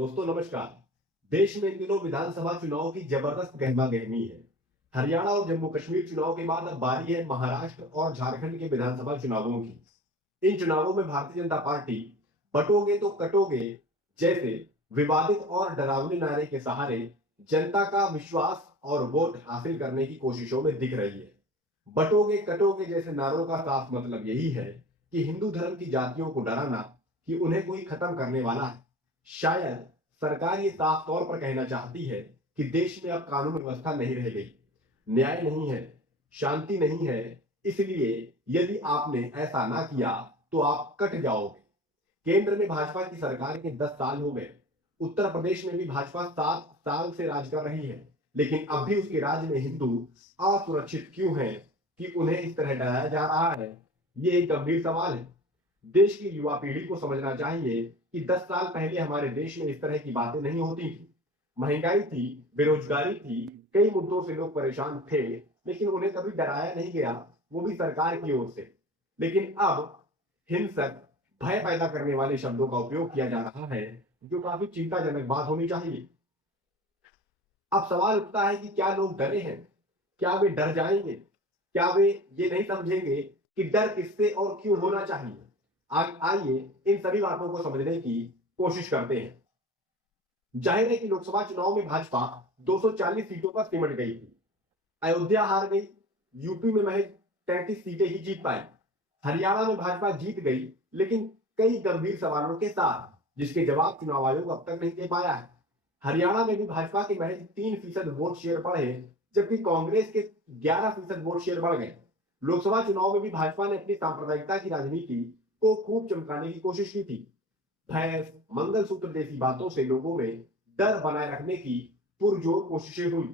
दोस्तों नमस्कार। देश में इन दिनों विधानसभा चुनाव की जबरदस्त गहमागहमी है। हरियाणा और जम्मू कश्मीर चुनाव के बाद अब बारी है महाराष्ट्र और झारखंड के विधानसभा चुनावों की। इन चुनावों में भारतीय जनता पार्टी बटोगे तो कटोगे जैसे विवादित और डरावने नारे के सहारे जनता का विश्वास और वोट हासिल करने की कोशिशों में दिख रही है। बटोगे कटोगे जैसे नारों का साफ मतलब यही है कि हिंदू धर्म की जातियों को डराना कि उन्हें कोई खत्म करने वाला है। शायद सरकार ये साफ तौर पर कहना चाहती है कि देश में अब कानून व्यवस्था नहीं रह गई, न्याय नहीं है, शांति नहीं है, इसलिए यदि आपने ऐसा ना किया तो आप कट जाओगे। केंद्र में भाजपा की सरकार के 10 साल हो गए। उत्तर प्रदेश में भी भाजपा 7 साल से राज कर रही है, लेकिन अब भी उसके राज में हिंदू असुरक्षित क्यों हैं कि उन्हें इस तरह डराया जा रहा है? ये एक गंभीर सवाल है। देश की युवा पीढ़ी को समझना चाहिए कि 10 साल पहले हमारे देश में इस तरह की बातें नहीं होती थी। महंगाई थी, बेरोजगारी थी, कई मुद्दों से लोग परेशान थे, लेकिन उन्हें कभी डराया नहीं गया, वो भी सरकार की ओर से। लेकिन अब हिंसक, भय पैदा करने वाले शब्दों का उपयोग किया जा रहा है, जो काफी चिंताजनक बात होनी चाहिए। अब सवाल उठता है कि क्या लोग डरे हैं? क्या वे डर जाएंगे? क्या वे ये नहीं समझेंगे कि डर किससे और क्यों होना चाहिए? आइए इन सभी बातों को समझने की कोशिश करते हैं। जाहिर है कि लोकसभा चुनाव में भाजपा 240 सीटों पर सिमट गई थी। अयोध्या हार गई, यूपी में महज 33 सीटें ही जीत पाई। हरियाणा में भाजपा जीत गई, लेकिन कई गंभीर सवालों के साथ, जिसके जवाब चुनाव आयोग अब तक नहीं दे पाया है। हरियाणा में भी भाजपा के महज 3% वोट शेयर बढ़े, जबकि कांग्रेस के 11% वोट शेयर बढ़ गए। लोकसभा चुनाव में भी भाजपा ने अपनी सांप्रदायिकता की राजनीति को खूब चमकाने की कोशिश की थी। भैंस, मंगलसूत्र जैसी बातों से लोगों में डर बनाए रखने की पुरजोर कोशिशें हुई,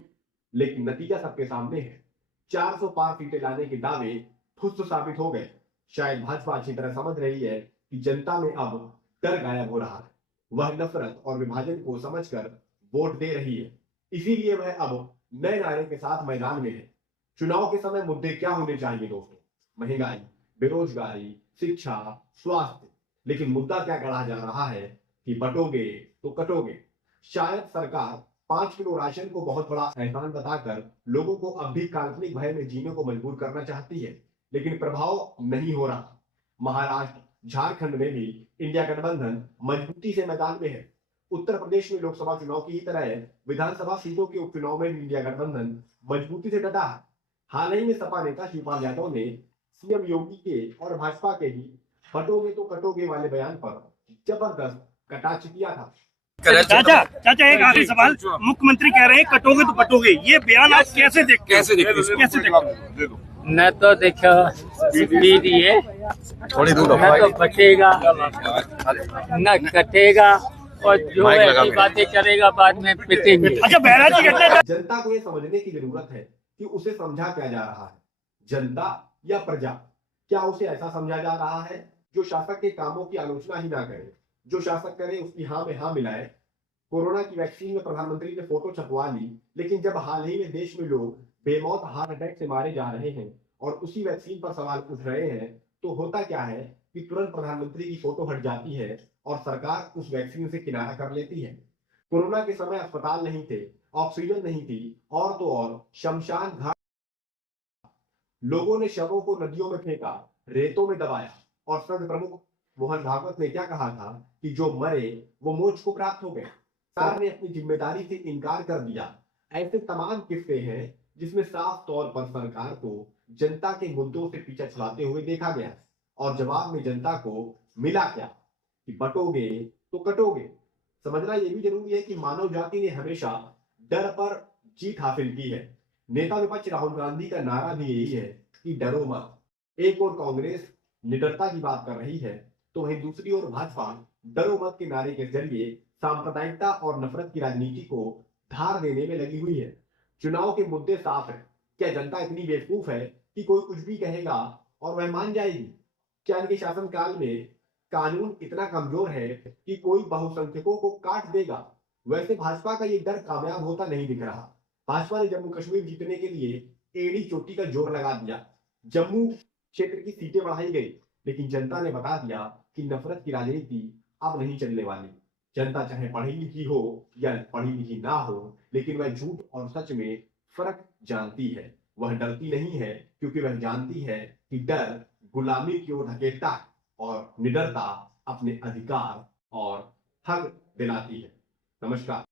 लेकिन नतीजा सबके सामने है। 400 पार सीटें लाने के दावे फुस्त साबित हो गए। शायद भाजपा अच्छी तरह समझ रही है कि जनता में अब डर गायब हो रहा है। वह नफरत और विभाजन को समझकर वोट दे रही है, इसीलिए वह अब नए नारे के साथ मैदान में है। चुनाव के समय मुद्दे क्या होने चाहिए दोस्तों? महंगाई, बेरोजगारी, शिक्षा, स्वास्थ्य। लेकिन मुद्दा क्या गढ़ा जा रहा है कि बटोगे तो कटोगे। शायद सरकार 5 किलो राशन को बहुत बड़ा एहसान बताकर लोगों को अब भी काल्पनिक भय में जीने को मजबूर करना चाहती है, लेकिन प्रभाव नहीं हो रहा। महाराष्ट्र, झारखंड में भी इंडिया गठबंधन मजबूती से मैदान में है। उत्तर प्रदेश में लोकसभा चुनाव की ही तरह विधानसभा सीटों के उपचुनाव में भी इंडिया गठबंधन मजबूती से डटा है। हाल ही में सपा नेता शिवपाल यादव ने सीएम योगी के और भाजपा के ही बटोगे तो कटोगे वाले बयान पर जबरदस्त कटाक्ष किया था। चाचा चाचा एक आखिरी सवाल, मुख्यमंत्री कह रहे हैं कटोगे तो पटोगे, ये बयान आप कैसे देखते हैं? न तो देखो दीजिए, थोड़ी दूर न तो बचेगा न कटेगा, और जो ऐसी बातें करेगा बाद में पिटेंगे। अच्छा बहरा जी कहते जनता को यह समझने की जरूरत है कि उसे समझा क्या जा रहा है, जनता या प्रजा। क्या उसे ऐसा समझा जा रहा है जो शासक के कामों की आलोचना ही ना करे, जो शासक करे उसकी हाँ में हाँ मिलाए? कोरोना की वैक्सीन में प्रधानमंत्री ने फोटो छपवा ली, लेकिन जब हाल ही में देश में लोग बेमौत हार्ट अटैक से मारे जा रहे हैं और उसी वैक्सीन पर सवाल उठ रहे हैं, तो होता क्या है कि तुरंत प्रधानमंत्री की फोटो हट जाती है और सरकार उस वैक्सीन से किनारा कर लेती है। कोरोना के समय अस्पताल नहीं थे, ऑक्सीजन नहीं थी, और तो और शमशान घाट, लोगों ने शवों को नदियों में फेंका, रेतों में दबाया, और संघ प्रमुख मोहन भागवत ने क्या कहा था कि जो मरे वो मोक्ष को प्राप्त हो गए। सरकार ने अपनी जिम्मेदारी से इनकार कर दिया। ऐसे तमाम किस्से हैं जिसमें साफ तौर पर सरकार को जनता के मुद्दों से पीछा छुड़ाते हुए देखा गया, और जवाब में जनता को मिला क्या कि बटोगे तो कटोगे। समझना यह भी जरूरी है कि मानव जाति ने हमेशा डर पर जीत हासिल की है। नेता विपक्ष राहुल गांधी का नारा भी यही है कि डरो मत। एक और कांग्रेस निडरता की बात कर रही है, तो वहीं दूसरी ओर भाजपा डरो मत के नारे के जरिए सांप्रदायिकता और नफरत की राजनीति को धार देने में लगी हुई है। चुनाव के मुद्दे साफ है। क्या जनता इतनी बेवकूफ है कि कोई कुछ भी कहेगा और वह मान जाएगी? क्या इनके शासनकाल में कानून इतना कमजोर है कि कोई बहुसंख्यकों को काट देगा? वैसे भाजपा का ये डर कामयाब होता नहीं दिख रहा। भाजपा ने जम्मू कश्मीर जीतने के लिए एड़ी चोटी का जोर लगा दिया। जम्मू क्षेत्र की सीटें बढ़ाई गई, लेकिन जनता ने बता दिया कि नफरत की राजनीति अब नहीं चलने वाली। जनता चाहे पढ़ी लिखी हो या पढ़ी लिखी ना हो, लेकिन वह झूठ और सच में फर्क जानती है। वह डरती नहीं है क्योंकि वह जानती है कि डर गुलामी की ओर धकेलता है और निडरता अपने अधिकार और हक दिलाती है। नमस्कार।